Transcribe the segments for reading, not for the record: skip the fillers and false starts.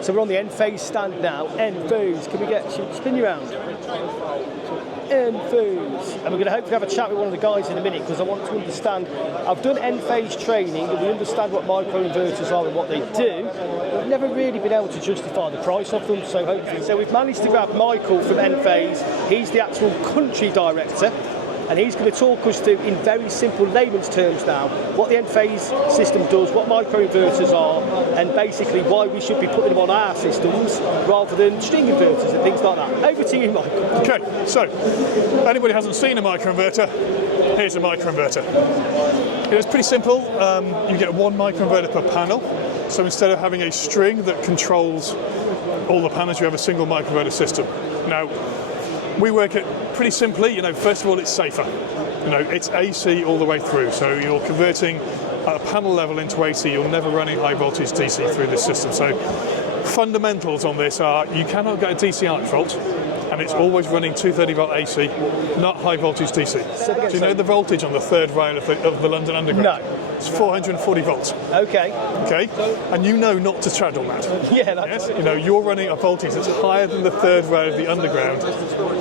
So we're on the Enphase stand now. Enphase, can we spin you around? Enphase. And we're going to hopefully have a chat with one of the guys in a minute because I want to understand. I've done Enphase training and we understand what microinverters are and what they do. But I've never really been able to justify the price of them, so hopefully. So we've managed to grab Michael from Enphase. He's the actual country director. And he's going to talk us through, in very simple layman's terms now, what the Enphase system does, what microinverters are, and basically why we should be putting them on our systems rather than string inverters and things like that. Over to you, Michael. Okay, so anybody who hasn't seen a microinverter, here's a microinverter. It's pretty simple. You get one microinverter per panel. So instead of having a string that controls all the panels, you have a single microinverter system. Now, we work it pretty simply. First of all, it's safer. It's AC all the way through, so you're converting at a panel level into AC. You're never running high voltage DC through this system. So fundamentals on this are you cannot get a DC arc fault, and it's always running 230 volt AC, not high voltage DC. Do you know the voltage on the third rail of the London Underground? No. It's 440 volts. Okay. Okay, and you know not to tread on that. Yeah, that's yes? You're running a voltage that's higher than the third rail of the underground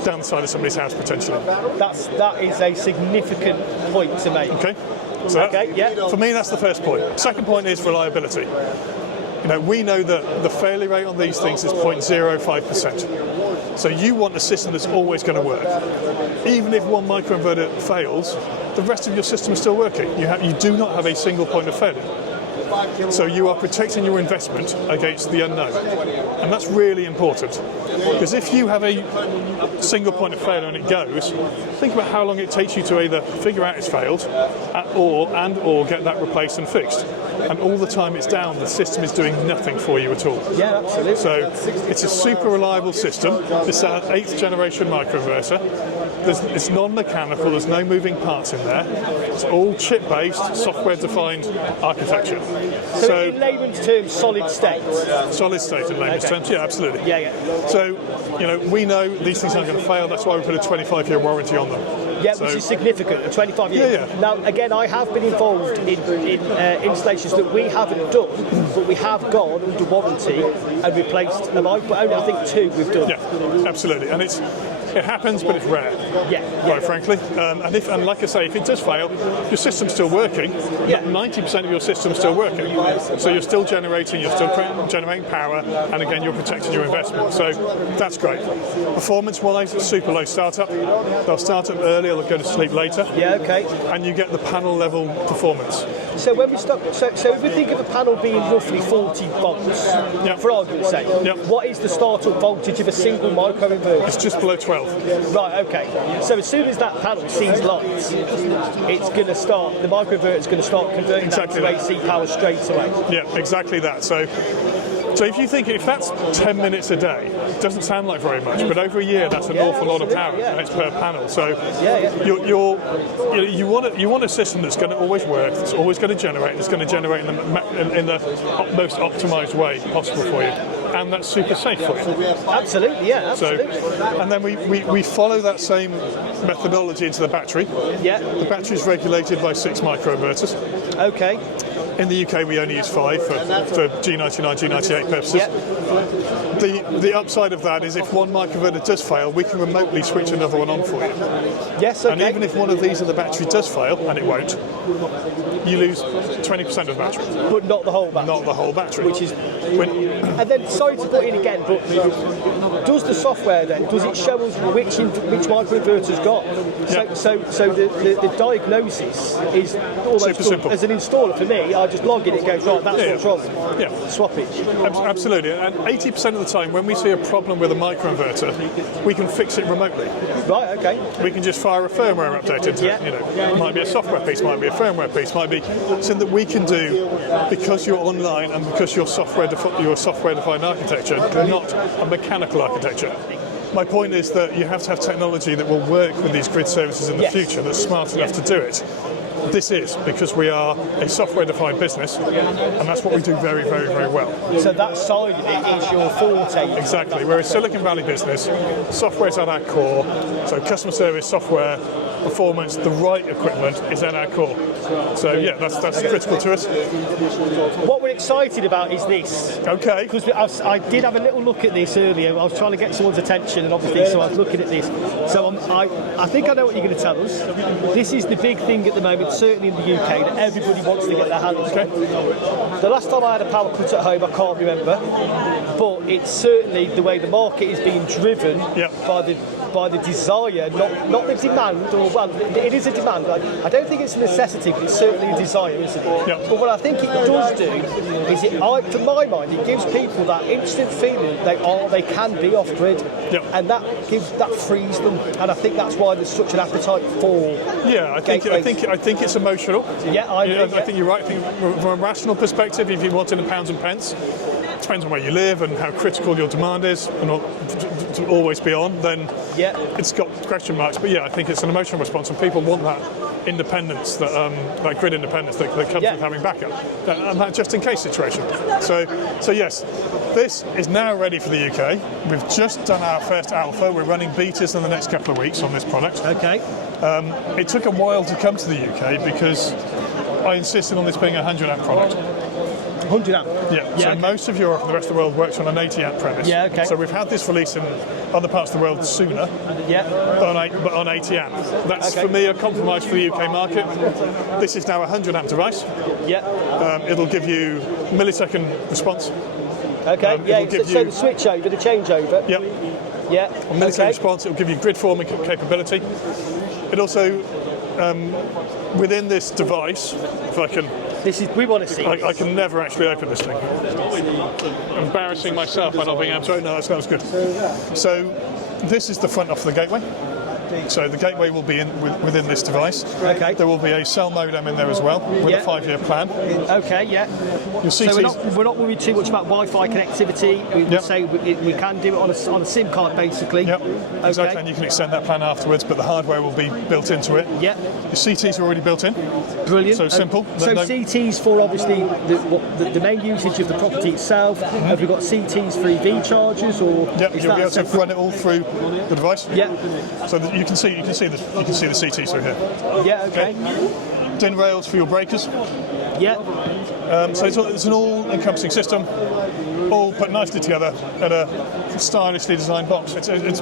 down the side of somebody's house potentially. That is a significant point to make. Okay. So okay, yeah. For me, that's the first point. Second point is reliability. We know that the failure rate on these things is 0.05%. So you want a system that's always going to work. Even if one microinverter fails, the rest of your system is still working. You do not have a single point of failure. So you are protecting your investment against the unknown. And that's really important. Because if you have a single point of failure and it goes, think about how long it takes you to either figure out it's failed or get that replaced and fixed. And all the time it's down, the system is doing nothing for you at all. Yeah, absolutely. So it's a super reliable system. It's an 8th generation microinverter. It's non-mechanical, there's no moving parts in there. It's all chip-based, software-defined architecture. So in layman's terms, solid state? Solid state in layman's terms, yeah, absolutely. Yeah. So, we know these things aren't going to fail, that's why we put a 25-year warranty on them. Yeah, which is significant, a 25 years. Yeah. Now, again, I have been involved in installations that we haven't done, but we have gone under warranty and replaced them. Only, I think, 2 we've done. Yeah, absolutely. And it happens, but it's rare. Yeah. Quite frankly. And like I say, if it does fail, your system's still working. Yeah. 90% of your system's still working. So you're still generating, generating power, and again, you're protecting your investment. So that's great. Performance-wise, it's super low startup. They'll start up early, they'll go to sleep later. Yeah, okay. And you get the panel level performance. So when we start, so if we think of a panel being roughly 40 volts, for argument's sake, what is the startup voltage of a single microinverter? It's just below 12. Right, okay. So as soon as that panel sees lights, it's going to start, the microinverter is going to start converting that to AC power straight away. Yeah, exactly that. So if you think if that's 10 minutes a day, it doesn't sound like very much, but over a year that's an awful lot of power, and it's per panel. So you want a system that's going to always work, that's always going to generate, that's going to generate in the most optimized way possible for you, and that's super safe for you. Absolutely, yeah, absolutely. So, and then we follow that same methodology into the battery. Yeah. The battery is regulated by 6 microinverters. Okay. In the UK, we only use 5 for G99, G98 purposes. Yep. The upside of that is if one microinverter does fail, we can remotely switch another one on for you. Yes, okay. And even if one of these in the battery does fail, and it won't, you lose 20% of the battery. But not the whole battery. Not the whole battery. Which is... And then, sorry to put in again, but does the software then, does it show us which microinverter's got? So the diagnosis is almost super simple. As an installer for me, I just log in, it goes, right, that's what's wrong. Yeah. Swappage. Absolutely. And 80% of the time, when we see a problem with a microinverter, we can fix it remotely. Right, okay. We can just fire a firmware update into it. It might be a software piece, might be a firmware piece, might be something that we can do because you're online and because you're software-defined architecture, not a mechanical architecture. My point is that you have to have technology that will work with these grid services in the future that's smart enough to do it. this is, because we are a software-defined business, and that's what we do very, very, very well. So that side of it is your forte. Exactly. We're a Silicon Valley business. Software's at our core. So customer service, software, performance, the right equipment is at our core. So yeah, that's critical to us. What we're excited about is this. Okay. Because I did have a little look at this earlier. I was trying to get someone's attention, and obviously, so I was looking at this. So I think I know what you're going to tell us. This is the big thing at the moment, certainly in the UK, that everybody wants to get their hands on. Okay. The last time I had a power cut at home, I can't remember, but it's certainly the way the market is being driven by the desire, not the demand, or well, it is a demand. I don't think it's a necessity, but it's certainly a desire, isn't it? Yeah. But what I think it does do is, to my mind, it gives people that instant feeling they can be off grid, and that frees them. And I think that's why there's such an appetite for. Yeah, I think it's emotional. Yeah, I think you're right. I think from a rational perspective, if you want it in pounds and pence, it depends on where you live and how critical your demand is, and not to always be on, then it's got question marks. But yeah, I think it's an emotional response, and people want that independence, that grid independence that comes with having backup, and that just in case situation. So yes, this is now ready for the UK. We've just done our first alpha. We're running betas in the next couple of weeks on this product. Okay. It took a while to come to the UK because I insisted on this being a 100 amp product. 100 amp? Yeah, so most of Europe and the rest of the world works on an 80 amp premise. Yeah, okay. So we've had this release in other parts of the world sooner, but on 80 amp. That's, for me, a compromise for the UK market. This is now a 100 amp device. Yeah. It'll give you millisecond response. Okay, so the switch over, the changeover. Yep. Yeah. On millisecond response, it'll give you grid forming capability. It also, within this device, if I can... we want to see. I can never actually open this thing. Embarrassing myself by not being able to open it. No, that smells good. So this is the front off the gateway. So the gateway will be within this device. Okay. There will be a cell modem in there as well with a 5-year plan. Okay, yeah. So we're not worried too much about Wi-Fi connectivity. We say we can do it on a SIM card basically. Yep. Exactly, and you can extend that plan afterwards, but the hardware will be built into it. Yeah. The CTs are already built in. Brilliant. So simple. So CTs for obviously the main usage of the property itself. Have we got CTs for EV chargers or? Yep. You'll be able to run it all through the device. Yeah. So that you can see the CTs through here. Yeah. Okay. DIN rails for your breakers. Yeah. So it's an all-encompassing system, all put nicely together in a stylishly designed box. It's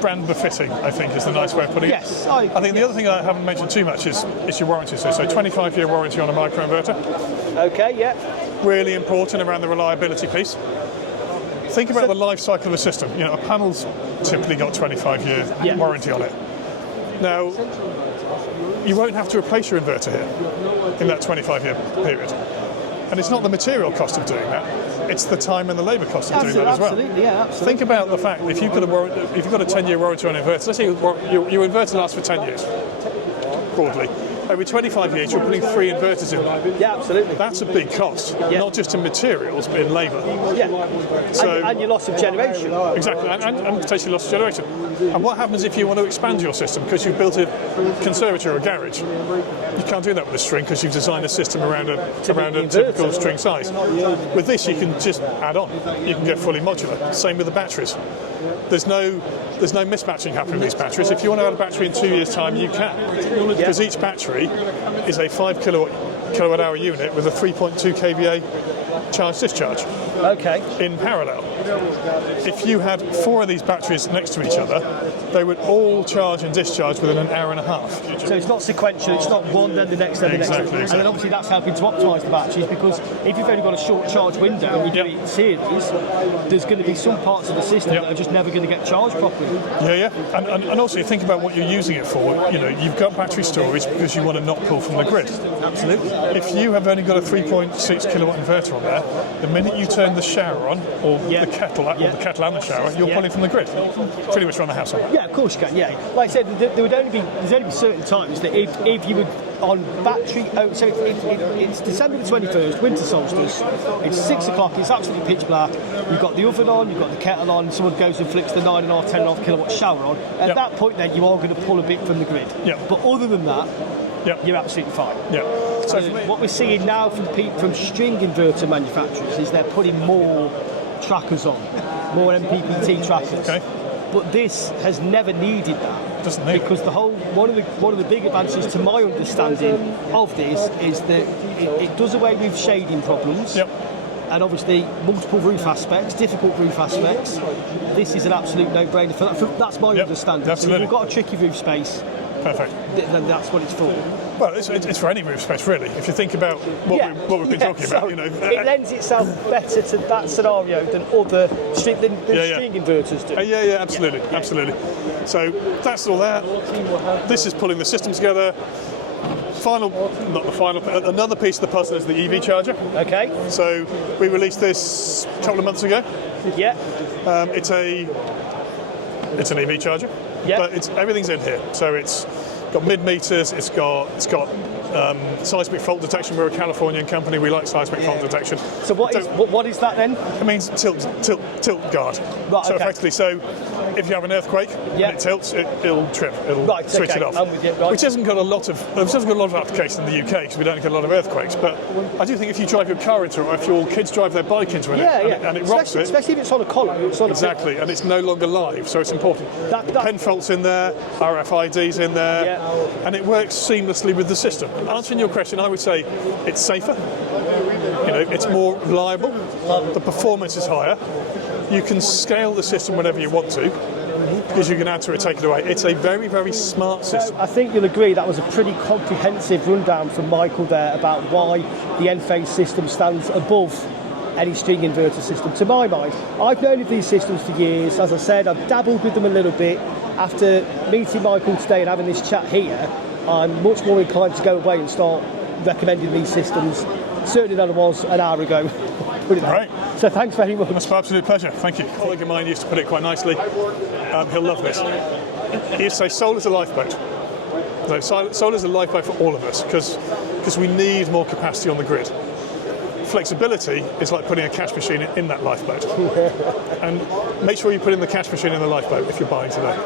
brand befitting, I think, is the nice way of putting it. Yes. I think the other thing I haven't mentioned too much is your warranty. So 25-year warranty on a microinverter. Okay. Yeah. Really important around the reliability piece. Think about the life cycle of a system. You know, a panel's typically got 25-year warranty on it. Now, you won't have to replace your inverter here in that 25-year period. And it's not the material cost of doing that, it's the time and the labour cost of doing that as well. Absolutely, yeah, absolutely. Think about the fact that if you've got a 10-year warranty on an inverter, let's say your inverter lasts for 10 years, broadly. Over 25 years, you're putting 3 inverters in there. Yeah, absolutely. That's a big cost, not just in materials, but in labour. Yeah, so, and your loss of generation. Exactly, and potentially loss of generation. And what happens if you want to expand your system because you've built a conservatory or a garage? You can't do that with a string because you've designed a system around a typical string size. With this, you can just add on. You can go fully modular. Same with the batteries. There's no mismatching happening with these batteries. If you want to add a battery in 2 years' time, you can. Because each battery is a 5 kilowatt hour unit with a 3.2 kVA charge discharge. Okay. In parallel. If you had 4 of these batteries next to each other, they would all charge and discharge within an hour and a half. So it's not sequential, it's not one, then the next, then the next. Exactly. And then obviously that's helping to optimise the batteries, because if you've only got a short charge window and you do it in series, there's going to be some parts of the system that are just never going to get charged properly. Yeah. And also you think about what you're using it for. You know, you've got battery storage because you want to not pull from the grid. Absolutely. If you have only got a 3.6 kilowatt inverter on there, the minute you turn the shower on, or the kettle and the shower, you're pulling from the grid. Pretty much run the house on that. Yeah, of course you can. Yeah, like I said, there's only be certain times that if you would on battery. So it's December the 21st, winter solstice. It's 6 o'clock. It's absolutely pitch black. You've got the oven on. You've got the kettle on. Someone goes and flicks the 9.5, 10.5 kilowatt shower on. At that point, then you are going to pull a bit from the grid. Yeah. But other than that, Yep. you're absolutely fine. Yeah. So for me, What we're seeing now from string inverter manufacturers is they're putting more trackers on, more MPPT trackers. Okay. But this has never needed that. Doesn't need it. Because one of the big advantages to my understanding of this is that it does away with shading problems. Yep. And obviously multiple roof aspects, difficult roof aspects. This is an absolute no-brainer for that. That's my Yep, understanding. So if absolutely. you've got a tricky roof space, Perfect. then that's what it's for. Well, it's for any roof space, really. If you think about what we've been talking about, so you know, it lends itself better to that scenario than other string inverters do. yeah, absolutely, absolutely. So that's all that. This is pulling the system together. Another piece of the puzzle is the EV charger. Okay. So we released this a couple of months ago. Yeah. It's an EV charger. Yeah. But everything's in here. So it's got mid-meters. It's got seismic fault detection. We're a Californian company. We like seismic fault detection. So what is that then? It means tilt guard. Right, so okay. effectively, if you have an earthquake and it tilts, it'll trip. It'll switch it off. I'm with you, right. Which hasn't got a lot of applications in the UK because we don't get a lot of earthquakes. But I do think if you drive your car into it, or if your kids drive their bike into it, and it rocks it. Especially if it's on a column. Exactly, and it's no longer live, so it's important. Pen fault's in there, RFID's in there, and it works seamlessly with the system. Answering your question, I would say it's safer. You know, it's more reliable. The performance is higher. You can scale the system whenever you want to, because you can add to it, take it away. It's a very, very smart system. I think you'll agree that was a pretty comprehensive rundown from Michael there about why the Enphase system stands above any string inverter system. To my mind, I've known of these systems for years. As I said, I've dabbled with them a little bit. After meeting Michael today and having this chat here, I'm much more inclined to go away and start recommending these systems, certainly than I was an hour ago. Put it Right. So thanks very much. That's my absolute pleasure. Thank you. A colleague of mine used to put it quite nicely. He'll love this. He used to say solar's a lifeboat. So solar's a lifeboat for all of us because we need more capacity on the grid. Flexibility is like putting a cash machine in that lifeboat. And make sure you put in the cash machine in the lifeboat if you're buying today.